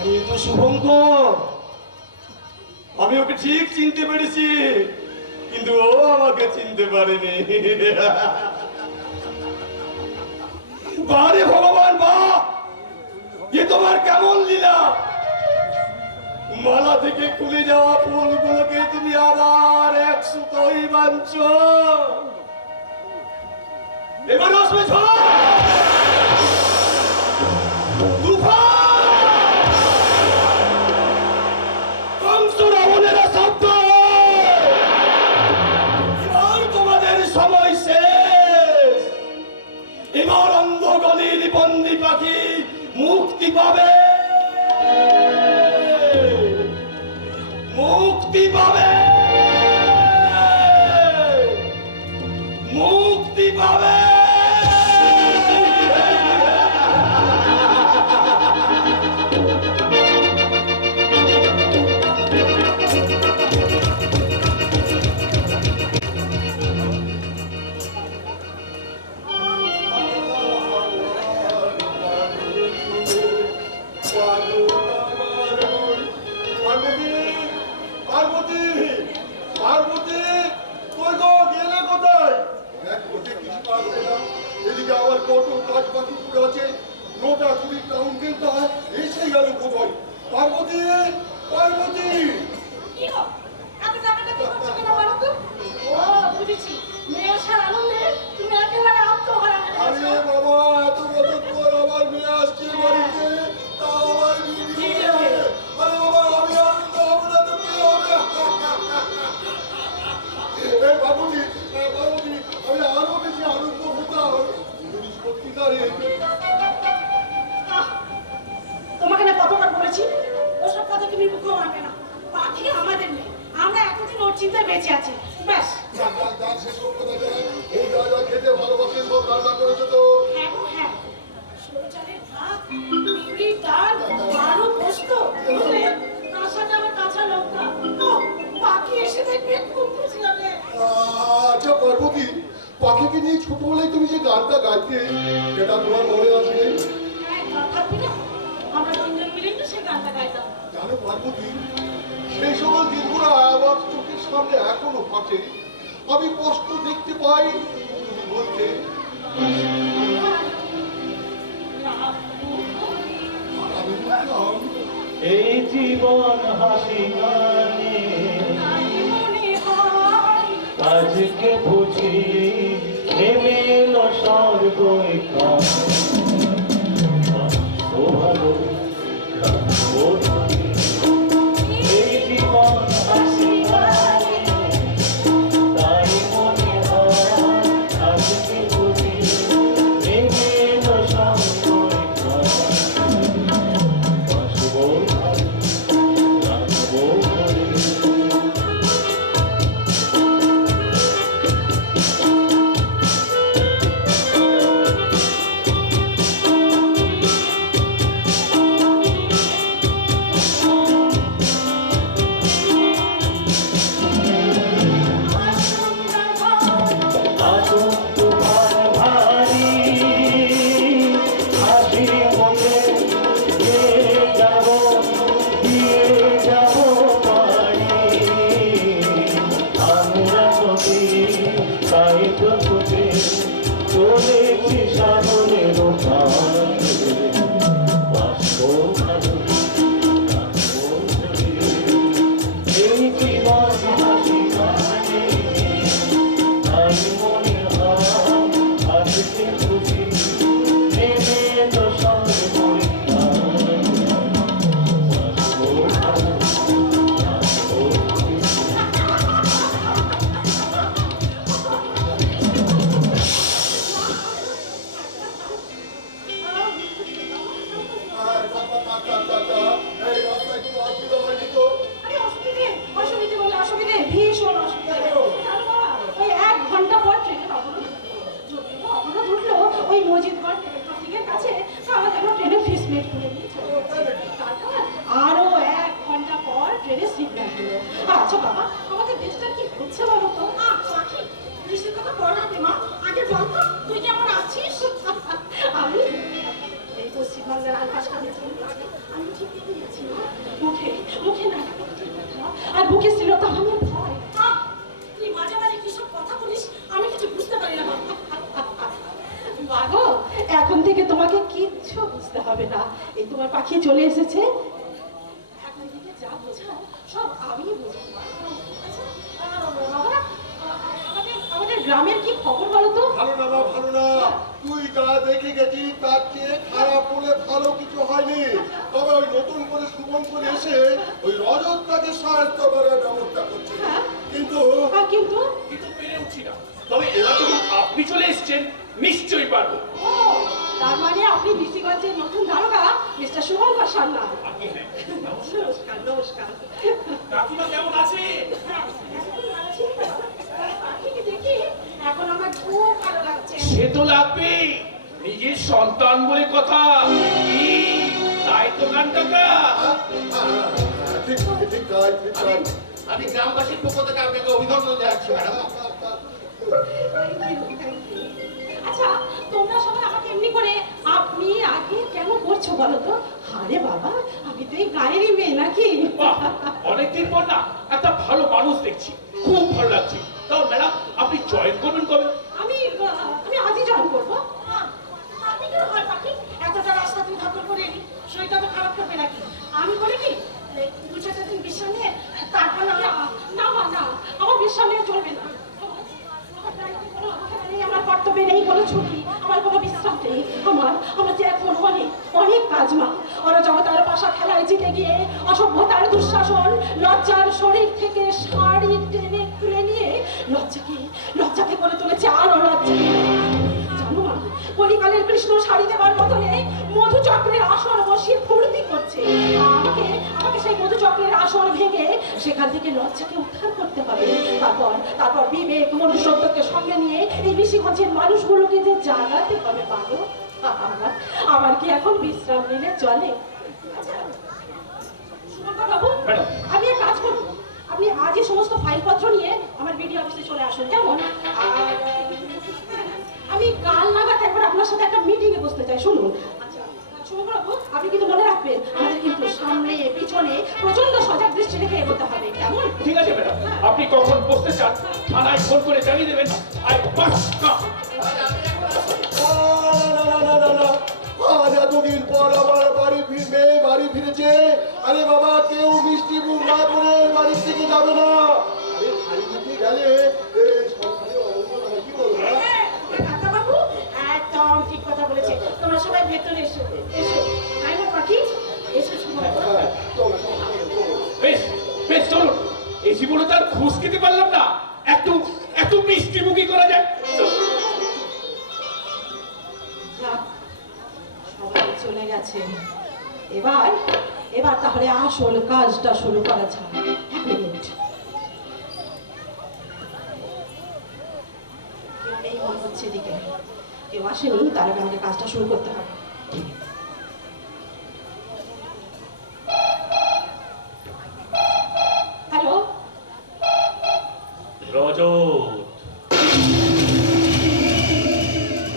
আরে তো শুভঙ্কর, আমি ওকে ঠিক চিনতে পেরেছি, কিন্তু ও আমাকে চিনতে পারেনি। বারে ভগবান, বা এ তোমার কেমন লীলা! মালা থেকে খুলে যাওয়া ফুলগুলোকে তুমি আবার এক সুতোই বাঁধছ। এবার আসবে সময় শেষ। এবার অন্ধ গলির বন্দি পাখি মুক্তি পাবে, মুক্তি পাবে, মুক্তি পাবে। তোমাকে না কতবার বলেছি ওসব কথা তুমি মুখে আনবে না। পাখি আমাদের নেই, আমরা এতদিন ওর চিন্তায় বেঁচে আছি। ব্যাস খেতে ভালোবাসেন, সব রান্না করেছো তো? হ্যাঁ গো হ্যাঁ, সরু চালের ভাত, মিউরির ডাল, আলু পোস্ত, তার সাথে আবার কাঁচা লঙ্কা। পাখি এসে দেখবে খুব খুশি হবে। আচ্ছা পার্বতী, পাখিকে নিয়ে ছোটবেলায় তুমি যে গানটা গাইতে, সেটা তোমার মনে আছে? আমরা তিনজন মিলে তো সেই গানটা গাইতাম। জানো পার্বতী, সেই সকল দিনগুলো আমার চোখের সামনে এখনো ফাটে। আমি কষ্ট দেখতে পাই, তুমি বলতে এই জীবন হাসি গানে আজকে বুঝি নেমে এলো স্বর্গই ও ভালো এই জীবন হাসি গানে তাই মনে হয় আজকে বুঝি নেমে এলো স্বর্গই আরো 1 ঘন্টা পর ট্রেনের সিগন্যাল হলো। আচ্ছা বাবা, আমাদের দেশটা কি হচ্ছে বলো তো? পাখি দেশের কথা পরে হবে মা, আগে বল তো তুই কেমন আছিস? আমি এই পশ্চিমবঙ্গ গঙ্গার আলপাশটা দিয়েছি আমি ঠিক দেখে যাচ্ছি না মুখে মুখে না আর বুকে ছিল তো আমার ভয় তুই মাঝে মাঝে কিসব কথা বলিস আমি কিছু বুঝতে পারি না বাগো এখন থেকে তোমাকে কিচ্ছু বুঝতে হবে না এই তোমার পাখি চলে এসেছে এখন থেকে যা বোঝার সব আমি বুঝবো আচ্ছা বাবা আমাদের গ্রামের কি খবর বলো তো ভালো না মা, ভালো না। তুই যা দেখে গেছিস তার চেয়ে খারাপ বলে ভালো কিছু হয়নি। তবে ওই নতুন করে সুমন করে এসে ওই রজতটাকে সাহায্য করার ব্যবস্থা করছে। কিন্তু কিন্তু কিন্তু পেরে উঠছি না। তবে এবার যখন আপনি চলে এসেছেন নিশ্চয়ই পারবো। ও তার মানে আপনি নিশিগঞ্জের নতুন দারোগা মিস্টার শুভঙ্কর সান্যাল আপনি হ্যাঁ। নমস্কার নমস্কার কাকিমা কেমন আছে? পাখিকে দেখি এখন আমার খুব ভালো লাগছে সে তো লাগবেই, নিজের সন্তান বলে কথা। কি তাই তো গান টাকা। ঠিক তাই, ঠিক তাই, ঠিক তাই। আমি গ্রামবাসীর পক্ষ থেকে আপনাকে অভিনন্দন জানাচ্ছি ম্যাডাম। আচ্ছা তোমরা সবাই আমাকে এমনি করে আপনি আগে কেন করছো বলো তো আরে বাবা আমি তো এই গায়েরই মেয়ে নাকি বাহ, অনেকদিন পর না একটা ভালো মানুষ দেখছি, খুব ভালো লাগছে। তাও ম্যাডাম আপনি জয়েন করবেন কবে? আমি আজই জয়েন করবো আপনি কেন হয় পাখি এতটা রাস্তা তুই ধাকর করে এলি শরীরটা তো খারাপ করবে নাকি আমি বলি কি দু চারটা দিন বিশ্রাম নিয়ে তারপর না না আমার বিশ্রাম নিয়ে চলবে না আমার দায়িত্বে কোনো অবহেলা নেই, আমার কর্তব্যে নেই কোনো ছুটি আমার কোনো বিশ্রাম নেই আমার যে এখন অনেক কাজ মা ওরা জগতার পাশা খেলায় জিতে গিয়ে অসভ্যতার দুঃশাসন লজ্জার শরীর থেকে শাড়ি টেনে খুলে নিয়ে লজ্জাকে করে তুলেছে আরো লজ্জা জানো মা কলিকালের কৃষ্ণ শাড়ি দেওয়ার বদলে মধুচক্রের আসর বসিয়ে ফুর্তি করছে আমাকে সেই মধুচক্রের আসর ভেঙে সেখান থেকে লজ্জাকে উদ্ধার করতে হবে তারপর বিবেক মনুষ্যত্বকে সঙ্গে নিয়ে এই ঋষিগঞ্জের মানুষগুলোকে যে জাগাতে হবে পাগো আমার কি এখন বিশ্রাম নিলে চলে আচ্ছা শুভঙ্কর বাবু ম্যাডাম। আমি এক কাজ করবো আপনি আজই সমস্ত ফাইলপত্র নিয়ে আমার বিডিও অফিসে চলে আসুন কেমন আর আমি কাল নাগাদ একবার আপনার সাথে একটা মিটিং এ বসতে চাই শুনুন আচ্ছা শুভঙ্কর বাবু আপনি কিন্তু মনে রাখবেন আমাদের কিন্তু সামনে পিছনে প্রচন্ড সজাগ দৃষ্টি রেখে এগোতে হবে কেমন ঠিক আছে ম্যাডাম, আপনি কখন বসতে চান থানায় ফোন করে জানিয়ে দেবেন। আই বাস না। না। আজ এতদিন পর আবার বাড়ি ফিরেছে। আরে বাবা কেউ মিষ্টি মুখ না করে বাড়ি থেকে যাবে না। আরে বাড়ি থেকে গেলে সংসারে অমঙ্গল হয়, কি বলবো না? কাকা বাবু একদম ঠিক কথা বলেছে তোমরা সবাই ভেতরে এসো তাই না পাখি এসো শুভঙ্কর হ্যাঁ, চলো, চলো, চলো, চলো। বেশ বেশ চলুন, এই জীবনে তার খোঁজ খেতে পারলাম না, একটু মিষ্টি মুখী করা যায়। যাক, সবাই চলে গেছে এবার তাহলে আসল কাজটা শুরু করা যাক এক মিনিট কেউ নেই মনে হচ্ছে এদিকে কেউ আসেনি তার আগে আমাকে কাজটা শুরু করতে হবে হ্যালো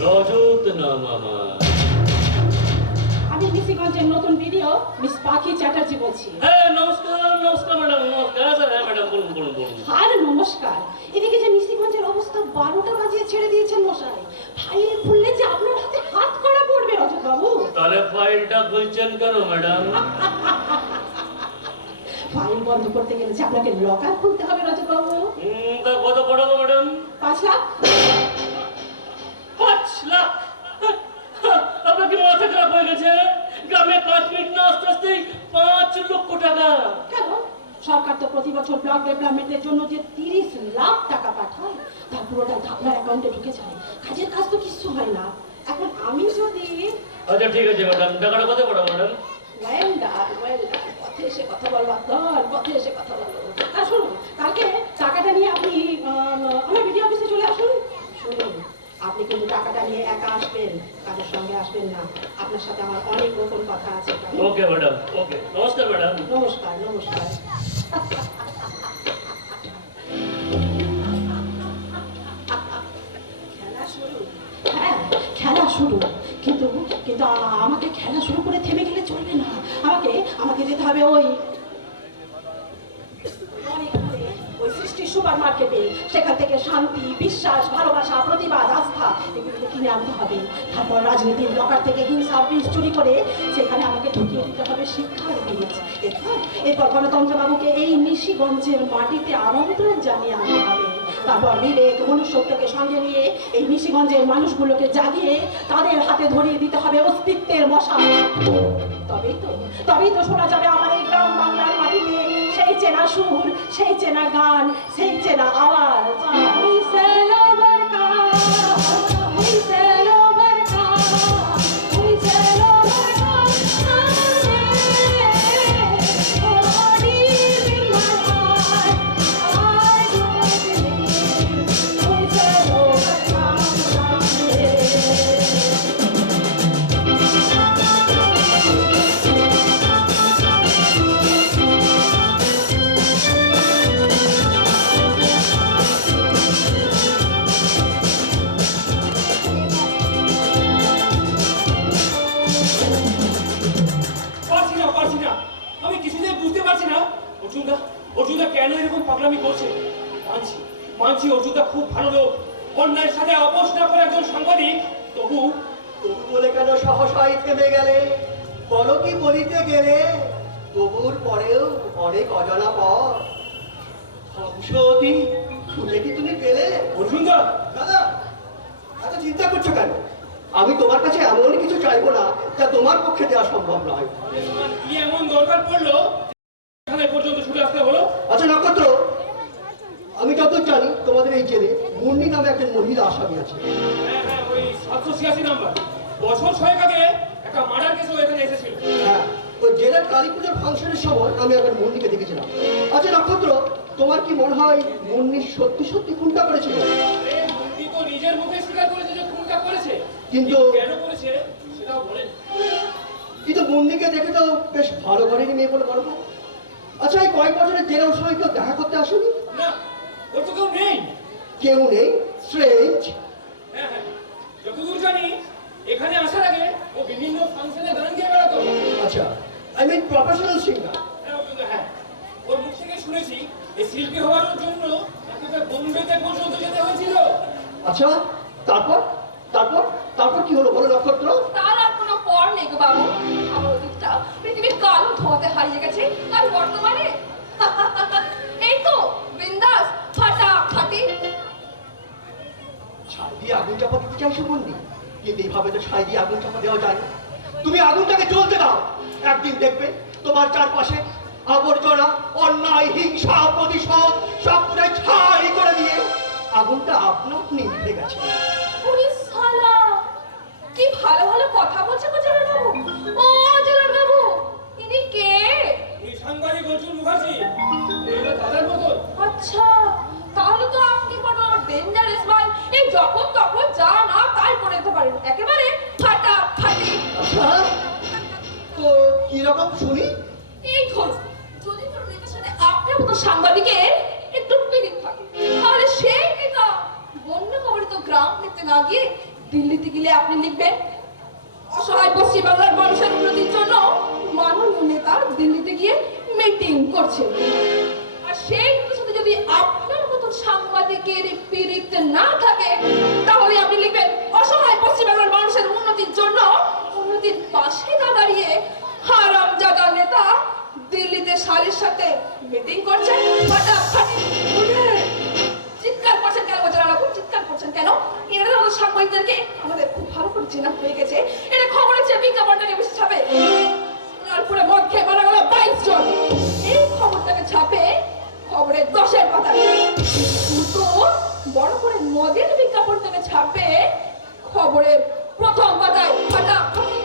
রজত নাম আমার। আমি নিশিগঞ্জের নতুন ভিডিও মিস পাখি চ্যাটার্জি বলছি হ্যাঁ নমস্কার ম্যাডাম, নমস্কার। হ্যাঁ ম্যাডাম বলুন। আর নমস্কার এদিকে যে নিশিগঞ্জের অবস্থা 12টা বাজিয়ে ছেড়ে দিয়েছেন মশাই ফাইল খুললে যে আপনার হাতে হাত করা পড়বে রজত বাবু তাহলে ফাইলটা খুলছেন কেন ম্যাডাম? ফাইল বন্ধ করতে গেলে যে আপনাকে লকার খুলতে হবে রজত বাবু তা কত পড়াবো ম্যাডাম? 5 লাখ 5 লাখ? আপনার কি মাথা খারাপ হয়ে গেছে? গ্রামে 5 মিনিট না আসতে আসতেই 5 লক্ষ টাকা। কেন সরকার তো প্রতি বছর ব্লক ডেভেলপমেন্টের জন্য যে 30 লাখ টাকা পাঠায় তার পুরোটা আপনার অ্যাকাউন্টে ঢুকে যায় কাজের কাজ তো কিছু হয় না এখন আমি যদি আচ্ছা ঠিক আছে ম্যাডাম, টাকাটা কত পড়াবো ম্যাডাম? ওয়েলডার পথে এসে কথা বলবো পথে এসে কথা বলবো আর শুনুন কালকে টাকাটা নিয়ে আপনি আমার ভিডিও অফিসে চলে আসুন শুনুন আপনি কিন্তু টাকাটা নিয়ে একা আসবেন কাজের সঙ্গে আসবেন না আপনার সাথে আমার অনেক গোপন কথা আছে ওকে ম্যাডাম, ওকে। নমস্কার ম্যাডাম। নমস্কার খেলা শুরু হ্যাঁ খেলা শুরু কিন্তু আমাকে খেলা শুরু করে হবে ওই সৃষ্টি সুপার মার্কেটে। সেখান থেকে শান্তি, বিশ্বাস, ভালোবাসা, প্রতিবাদ, আস্থা এগুলোকে কিনে আনতে হবে। তারপর রাজনীতির লকার থেকে হিংসা বীজ চুরি করে সেখানে আমাকে ঢুকিয়ে দিতে হবে শিক্ষার বীজ। এরপর গণতন্ত্র বাবুকে এই নিশিগঞ্জের মাটিতে আমন্ত্রণ জানিয়ে আনতে হবে। তারপর বিবেক মনুষ্যত্বকে সঙ্গে নিয়ে এই নিশিগঞ্জের মানুষগুলোকে জাগিয়ে তাদের হাতে ধরিয়ে দিতে হবে অস্তিত্বের মশাল। তবেই তো শোনা যাবে আমার এই গ্রাম বাংলার মাটিতে সেই চেনা সুর, সেই চেনা গান, সেই চেনা আওয়াজ। পারছি না, আমি কিছুতেই বুঝতে পারছি না অর্জুনদা কেন এরকম পাগলামি করছে। মানছি অর্জুনদা খুব ভালো লোক, অন্যায়ের সাথে আপোষ না করে একজন সাংবাদিক। তবু বলে কেন সহসাই থেমে গেলে? বলো কি বলিতে গেলে? তবুর পরেও অনেক অজানা পথ। হংসদি খুঁজে কি তুমি পেলে? অর্জুনদা, দাদা এত চিন্তা করছো কেন? আমি তোমার কাছে এমন কিছু চাইবো না যা তোমার পক্ষে দেওয়া সম্ভব নয়। কি এমন দরকার পড়লো এখানে পর্যন্ত ছুটে আসতে হলো? আচ্ছা নক্ষত্র, আমি যত জানি তোমাদের এই জেলে মুন্নি নামে একজন মহিলা আসামি আছে। হ্যাঁ, ওই 786 নাম্বার। বছর 6 আগে একটা মার্ডার কেসও এখানে এসেছিল। হ্যাঁ, ওই জেলার কালী পুজোর ফাংশনের সময় আমি একবার মুন্নিকে দেখেছিলাম। আচ্ছা নক্ষত্র, তোমার কি মনে হয় মুন্নি সত্যি সত্যি খুনটা করেছিল? আরে মুন্নি তো নিজের মুখে স্বীকার করেছে যে খুনটা করেছে, কিন্তু কেন করেছে সেটাও বলেন। কিন্তু মুন্নিকে দেখে তো বেশ ভালো ঘরেরই মেয়ে বলে মনে হয়। আচ্ছা এই কয়েক বছরের জেলে ওর সঙ্গে কেউ দেখা করতে আসেনি? না, ওর তো কেউ নেই। কেউ নেই? স্ট্রেঞ্জ। হ্যাঁ, যতদূর জানি এখানে আসার আগে ও বিভিন্ন ফাংশনে গান গেয়ে বেড়াতো। আচ্ছা, আই মিন প্রফেশনাল সিঙ্গার। হ্যাঁ, ওর মুখ থেকে শুনেছি এই শিল্পী হওয়ার জন্য তাকে বোম্বেতে পর্যন্ত যেতে হয়েছিল। আচ্ছা তারপর তারপর তারপর কি হলো বলো নক্ষত্র? তার আর কোনো পর নেই গো বাবু। আমার অতীতটা পৃথিবীর কালো ধোঁয়াতে হারিয়ে গেছে, আর বর্তমানে এই তো বিন্দাস ফাটাফাটি। ছাই দিয়ে আগুন চাপা দিতে চাইছো মুন্নি, কিন্তু এইভাবে তো ছাই দিয়ে আগুন চাপা দেওয়া যায় না। তুমি আগুনটাকে জ্বলতে দাও, একদিন দেখবে তোমার চারপাশে আবর্জনা, অন্যায়, হিংসা, প্রতিশোধ সব পুরো ছাই করে দিয়ে আগুনটা আপনা আপনি নিভে গেছে। ওরে শালা, কি ভালো ভালো কথা বলছে গো জেলার বাবু। ও জেলার বাবু, ইনি কে? এই সাংবাদিক অর্জুন মুখার্জি, এগুলো দাদার মতো। আচ্ছা, তাহলে তো আপনি বড় ডেঞ্জারাস ভাই। এই যখন তখন যা না তাই করে দিতে পারেন, একেবারে ফাটাফাটি। আচ্ছা তো কিরকম শুনি? এই ধরুন, যদি কোনো নেতার সাথে আপনার মতো সাংবাদিকের একটু পিরিত থাকে, তাহলে সেই নেতা বন্য কবলিত গ্রাম দেখতে না গিয়ে দিল্লিতে গেলে আপনি লিখবেন অসহায় পশ্চিমবাংলার মানুষের উন্নতির জন্য মাননীয় নেতা দিল্লিতে গিয়ে মিটিং করছেন। আর সেই নেতার সাথে যদি আপনার মতো সাংবাদিকের পিরিত না থাকে, তাহলে আপনি লিখবেন অসহায় পশ্চিমবাংলার মানুষের উন্নতির জন্য উন্নতির পাশে না দাঁড়িয়ে হারামজাদা নেতা দিল্লিতে শালীর সাথে মিটিং করছেন। ফাটাফাটি। চিৎকার করছেন কেন বোঝা না? চিৎকার করছেন কেন? এরা তো সাংবাদিকদেরকে আমাদের খুব ভালো করে চেনা হয়ে গেছে। এটা খবরের চেয়ে বিজ্ঞাপনটাকে বেশি ছাপে। সোনারপুরে মদ খেয়ে মারা গেল 22 জন, এই খবরটাকে ছাপে খবরের 10-এর পাতায়। তো বড় করে মদের বিজ্ঞাপনটাকে ছাপে খবরের প্রথম পাতায়। ফাটাফাটি।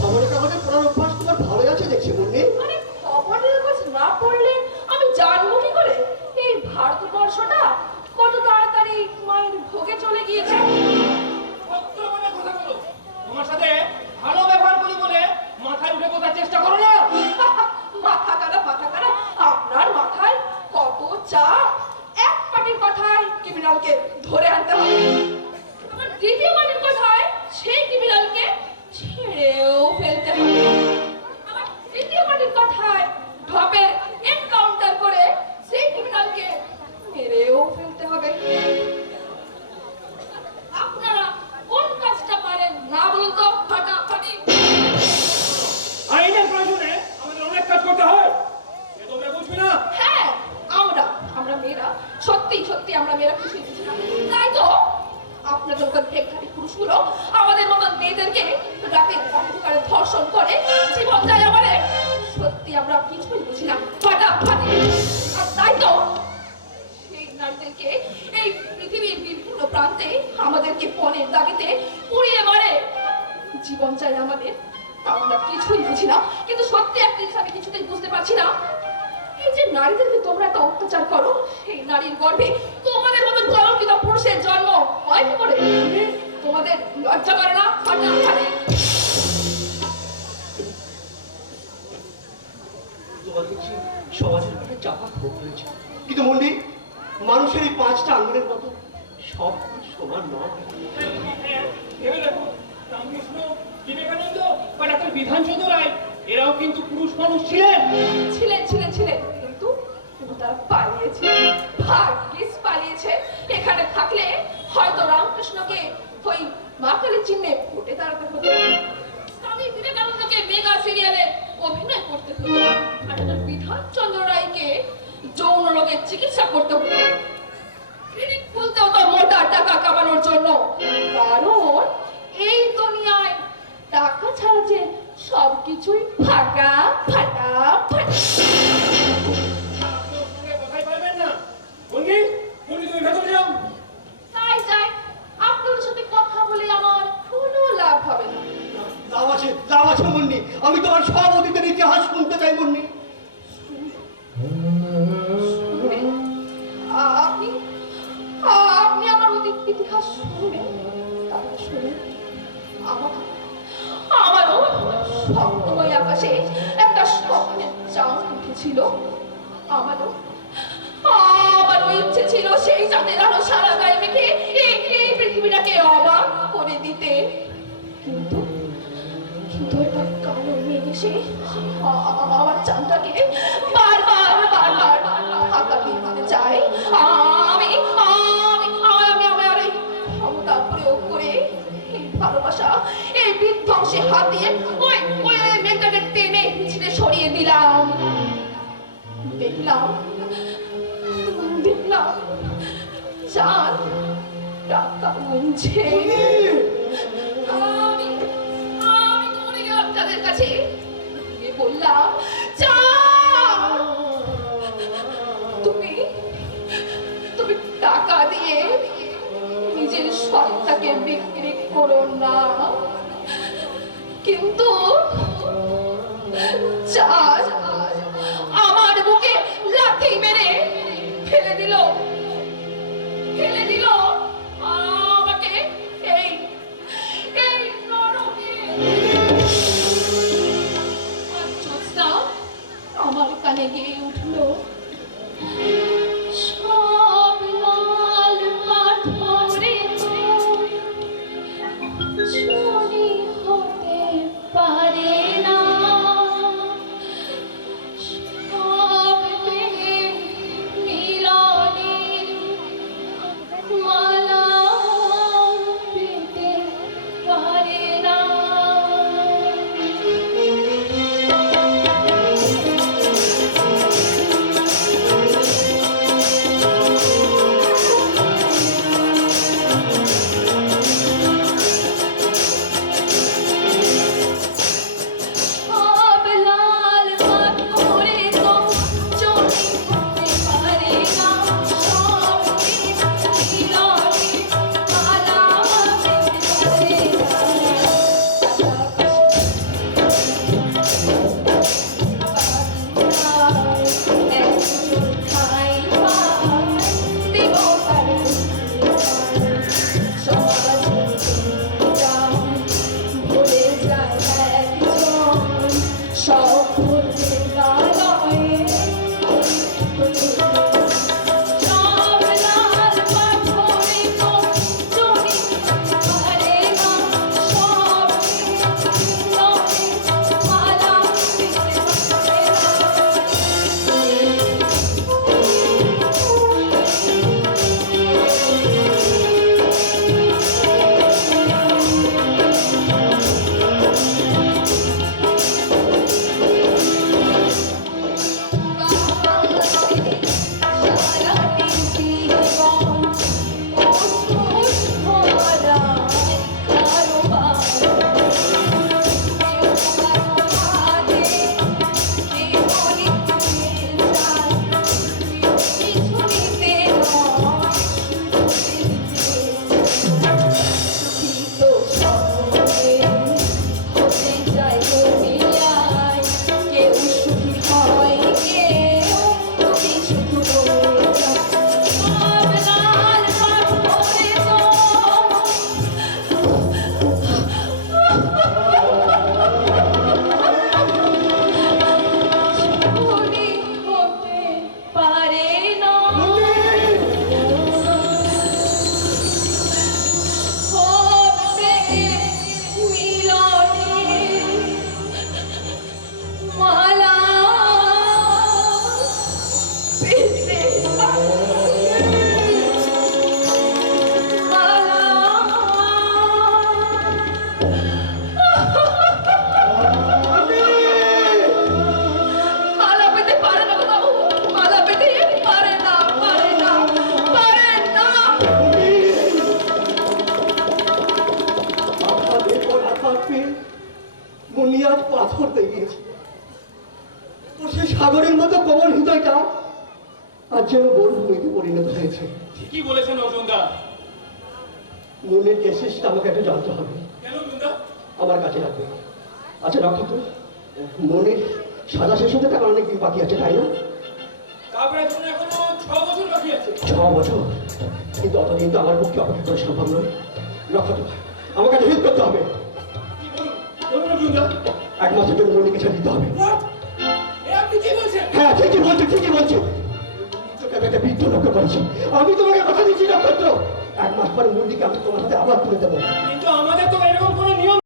খবরের কাগজে পড়ার অভ্যাস তোমার ভালোই আছে দেখছি মুন্নি। আরে খবরের কাগজ না পড়লে আমি জানবো কি করে এই ভারতবর্ষটা কত তাড়াতাড়ি মায়ের ভোগে চলে গিয়েছে? ভদ্র মনে কথা বলো। তোমার সাথে ভালো ব্যবহার করি বলে মাথায় উঠে কোথার চেষ্টা করো না। মাথা কাটা। আপনার মাথায় কত চাপ! এক পাটির কথায় ক্রিমিনালকে ধরে আনতে হবে, আমার দ্বিতীয় পাটির রাতে অন্ধকারে ধর্ষণ করে জীবন যায় আমারে। সত্যি আমরা কিছুই বুঝি না, ফাটাফাটি। আর তাই তো সেই নারীদেরকে এই পৃথিবীর বিভিন্ন প্রান্তে আমাদেরকে পণের দাবিতে পুড়িয়ে মারে। জীবন চাই আমাদের, আমরা কিছুই বুঝি না। কিন্তু সত্যি একটা জিনিস আমি কিছুতেই বুঝতে পারছি না, এই যে নারীদেরকে তোমরা একটা অত্যাচার করো, সেই নারীর গর্ভে তোমাদের মতো কলঙ্কিত পুরুষের জন্ম হয় কি করে? তোমাদের লজ্জা করে না? ফাটাফাটি। তোমার দেখছি সমাজের একটা চাপা ক্ষোভ হয়েছে, কিন্তু মন্ডি মানুষের এই 5টা আঙুলের মতো সব সমান নয়। ভেবে দেখো, রামকৃষ্ণ, বিবেকানন্দ বা ডাক্তার বিধানচন্দ্র রায় এরাও কিন্তু পুরুষ মানুষ ছিলেন। ছিলেন ছিলেন ছিলেন, কিন্তু তারা পালিয়েছে, ভাগ্যিস পালিয়েছে। এখানে থাকলে হয়তো রামকৃষ্ণকে ওই মা কালীর চিহ্নে ফুটে দাঁড়াতে হতো, স্বামী বিবেকানন্দকে মেগা সিরিয়ালে অভিনয় করতে হতো, আর বিধানচন্দ্র রায়কে যৌন রোগের চিকিৎসা করতে হতো, ক্লিনিক খুলতে হতো মোটা টাকা কামানোর জন্য। কারণ এই দুনিয়ায় টাকা ছাড়া যে সবকিছুই ফাটা ফাটা ফাটা। কথাই পারবেন না। বন্ধু, বন্ধু তুমি ভেতরে যাও। তাই যাই, আপনাদের সাথে কথা বলে আমার কোনো লাভ হবে না। লাভ আছে মন্ডি, আমি তোমার সব অতীতের ইতিহাস শুনতে চাই মন্ডি। শুনবেন? আপনি আপনি আমার অতীত ইতিহাস শুনবেন? তাহলে শুনুন। আমারও স্বপ্নময় আকাশে একটা স্বপ্নের চাঁদ উঠেছিল। আমারও ইচ্ছে ছিল সেই চাঁদের আলো সারা গায়ে মেখে এই পৃথিবীটাকে অবাক করে দিতে, কিন্তু একটা কালো মেঘ এসে আমার চাঁদটাকে বারবার ধাক্কা দিতে চায়। আমি আর এই ক্ষমতা প্রয়োগ করে এই ভালোবাসা, এই বিধ্বংসী হাত দিয়ে ওই মেঘটাকে টেনে হিঁচড়ে সরিয়ে দিলাম। দেখলাম চাঁদ টাকা গুনছে। আমি দৌড়ে গেলাম চাঁদের কাছে, গিয়ে বললাম, চাঁদ, তুমি টাকা দিয়ে নিজের সত্তাকে বিক্রি করো না। কিন্তু চাঁদ আমার বুকে লাথি মেরে ফেলে দিল আমাকে এই নরকে। জ্যোৎস্না আমার কানে গিয়ে উঠলো, সব লাল পাথরে চুরি হতে পারে। মুন্নি আজ পাথর হয়ে গিয়েছে। ওর সেই সাগরের মতো কোমল হৃদয়টা আজ যেন বরুণে পরিণত হয়েছে। ঠিকই বলেছেন অর্জুনদা। মুন্নির কেসেসটা আমাকে একটু জানতে হবে, কেন অর্জুনদা? আমার কাছে রাখবে। আচ্ছা নক্ষত্র, মনের সাজা শেষ হতে তার অনেকদিন বাকি আছে, তাই না? তারপরে এখনো 6 বছর বাকি আছে। 6 বছর, কিন্তু অতদিন তো আমার পক্ষে অপেক্ষা করা সম্ভব নয়। নক্ষত্র, আমার কাছে হেল্প করতে হবে। কি বলুন? বলুন অর্জুনদা। এক মাসের জন্য মনিকে ছেড়ে দিতে হবে। What? এ আপনি কি বলছেন? হ্যাঁ ঠিকই বলছো, ঠিকই বলছো। তোকে আমি একটা বৃদ্ধ লক্ষ্য করেছি। আমি তোমাকে কথা দিচ্ছি নক্ষত্র, 1 মাস পরে মন্দিরকে আমি তোমার সাথে আবার তুলে দেবো। কিন্তু আমাদের তো এরকম কোনো নিয়ম